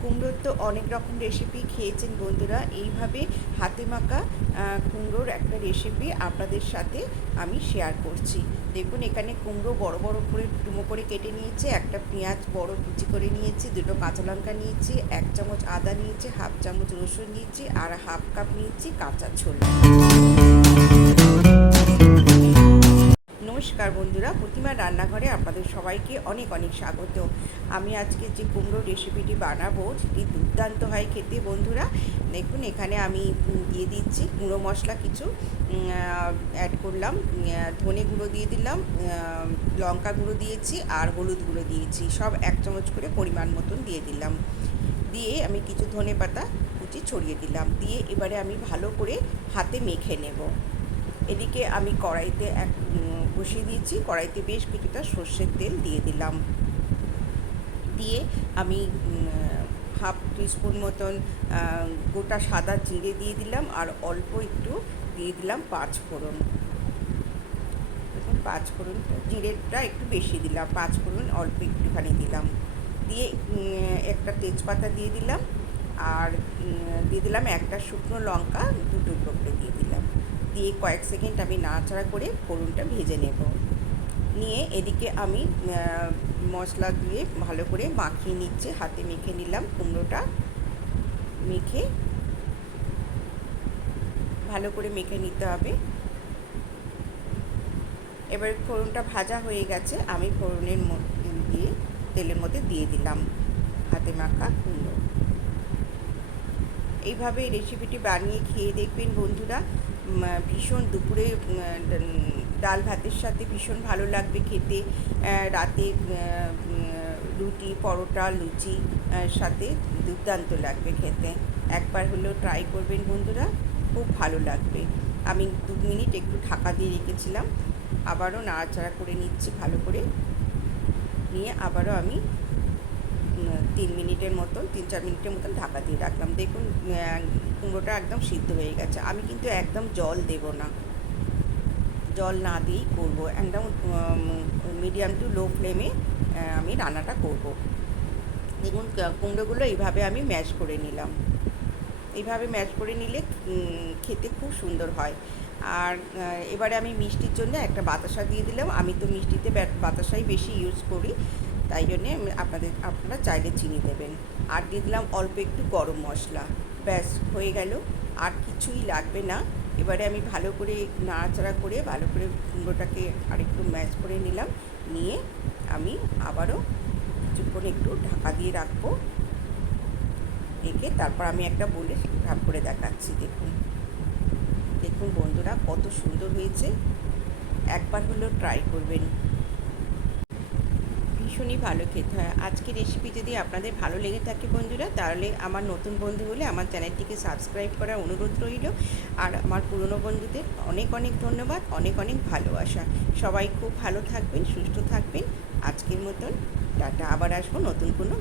কুমড়োর তো অনেক রকম রেসিপি খেয়েছেন বন্ধুরা। এইভাবে হাতে মাখা কুমড়োর একটা রেসিপি আপনাদের সাথে আমি শেয়ার করছি। দেখুন, এখানে কুমড়ো বড় বড় করে ডুমো করে কেটে নিয়েছি, একটা পেঁয়াজ বড় কুচি করে নিয়েছি, দুটো কাঁচা লঙ্কা নিয়েছি, 1 চামচ আদা নিয়েছি, হাফ চামচ রসুন নিয়েছি, আর হাফ কাপ নিয়েছি কাঁচা ছোলা। নমস্কার বন্ধুরা, প্রতিমার রান্নাঘরে আপনাদের সবাইকে অনেক অনেক স্বাগত। আমি আজকে যে কুমড়ো রেসিপিটি বানাবো সেটি দুর্দান্ত হয় খেতে বন্ধুরা। দেখুন, এখানে আমি দিয়ে দিচ্ছি গুঁড়ো মশলা কিছু অ্যাড করলাম। ধনে গুঁড়ো দিয়ে দিলাম, লঙ্কা গুঁড়ো দিয়েছি, আর হলুদ গুঁড়ো দিয়েছি। সব 1 চামচ করে পরিমাণ মতন দিয়ে দিলাম। দিয়ে আমি কিছু ধনে পাতা কুচি ছড়িয়ে দিলাম। দিয়ে এবারে আমি ভালো করে হাতে মেখে নেব। এদিকে আমি কড়াইতে বসিয়ে দিয়েছি, কড়াইতে বেশ কিছুটা সর্ষের তেল দিয়ে দিলাম। দিয়ে আমি হাফ টিস্পুন মতন গোটা সাদা জিরে দিয়ে দিলাম, আর অল্প একটু দিয়ে দিলাম 5 ফোড়ন। দেখুন, 5 ফোড়ন, জিরেটা একটু বেশি দিলাম, 5 ফোড়ন অল্প একটুখানি দিলাম। দিয়ে একটা তেজপাতা দিয়ে দিলাম, আর দিয়ে দিলাম একটা শুকনো লঙ্কা 2 টুকরো করে দিয়ে দিলাম। দিয়ে কয়েক সেকেন্ড আমি নাড়াচাড়া করে ফোড়নটা ভেজে নেব। নিয়ে এদিকে আমি মশলা দিয়ে ভালো করে মাখিয়ে নিচ্ছি, হাতে মেখে নিলাম। কুমড়োটা মেখে ভালো করে মেখে নিতে হবে। এবার ফোড়নটা ভাজা হয়ে গেছে, আমি ফোড়নের মধ্যে দিয়ে তেলের মধ্যে দিয়ে দিলাম হাতে মাখা কুমড়ো। এইভাবে রেসিপিটি বানিয়ে খেয়ে দেখবেন বন্ধুরা। ভীষণ দুপুরে ডাল ভাতের সাথে ভীষণ ভালো লাগবে খেতে। রাতে রুটি, পরোটা, লুচি সাথে দুর্দান্ত লাগবে খেতে। একবার হলেও ট্রাই করবেন বন্ধুরা, খুব ভালো লাগবে। আমি 2 মিনিট একটু ঢাকা দিয়ে রেখেছিলাম, আবারও নাড়াচাড়া করে নিচ্ছি ভালো করে। নিয়ে আবারও আমি 3 মিনিটের মতন, 3-4 মিনিটের মতন ঢাকা দিয়ে রাখলাম। দেখুন, কুমড়োটা একদম সিদ্ধ হয়ে গেছে। আমি কিন্তু একদম জল দেব না, জল না দিয়েই করবো। একদম মিডিয়াম টু লো ফ্লেমে আমি রান্নাটা করব। দেখুন, কুমড়োগুলো এইভাবে আমি ম্যাশ করে নিলাম। এইভাবে ম্যাশ করে নিলে খেতে খুব সুন্দর হয়। আর এবারে আমি মিষ্টির জন্য একটা বাতাসা দিয়ে দিলাম। আমি তো মিষ্টিতে বাতাসাই বেশি ইউজ করি, তাই জন্যে আপনারা চাইলে চিনি দেবেন। আর দিয়ে দিলাম অল্প একটু গরম মশলা। ব্যাস, হয়ে গেল, আর কিছুই লাগবে না। এবারে আমি ভালো করে নাড়াচাড়া করে ভালো করে কুমড়োটাকে আরেকটু ম্যাশ করে নিলাম। নিয়ে আমি আবারও কিছুক্ষণ একটু ঢাকা দিয়ে রাখবো। রেখে তারপর আমি একটা বলে ভাগ করে দেখাচ্ছি। দেখুন দেখুন বন্ধুরা, কত সুন্দর হয়েছে। একবার হলেও ট্রাই করবেন, ভীষণই ভালো খেতে হয়। আজকের রেসিপি যদি আপনাদের ভালো লেগে থাকে বন্ধুরা, তাহলে আমার নতুন বন্ধু হলে আমার চ্যানেলটিকে সাবস্ক্রাইব করার অনুরোধ রইল। আর আমার পুরনো বন্ধুদের অনেক অনেক ধন্যবাদ, অনেক অনেক ভালোবাসা। সবাই খুব ভালো থাকবেন, সুস্থ থাকবেন। আজকের মতন টাটা। আবার আসবো নতুন কোনো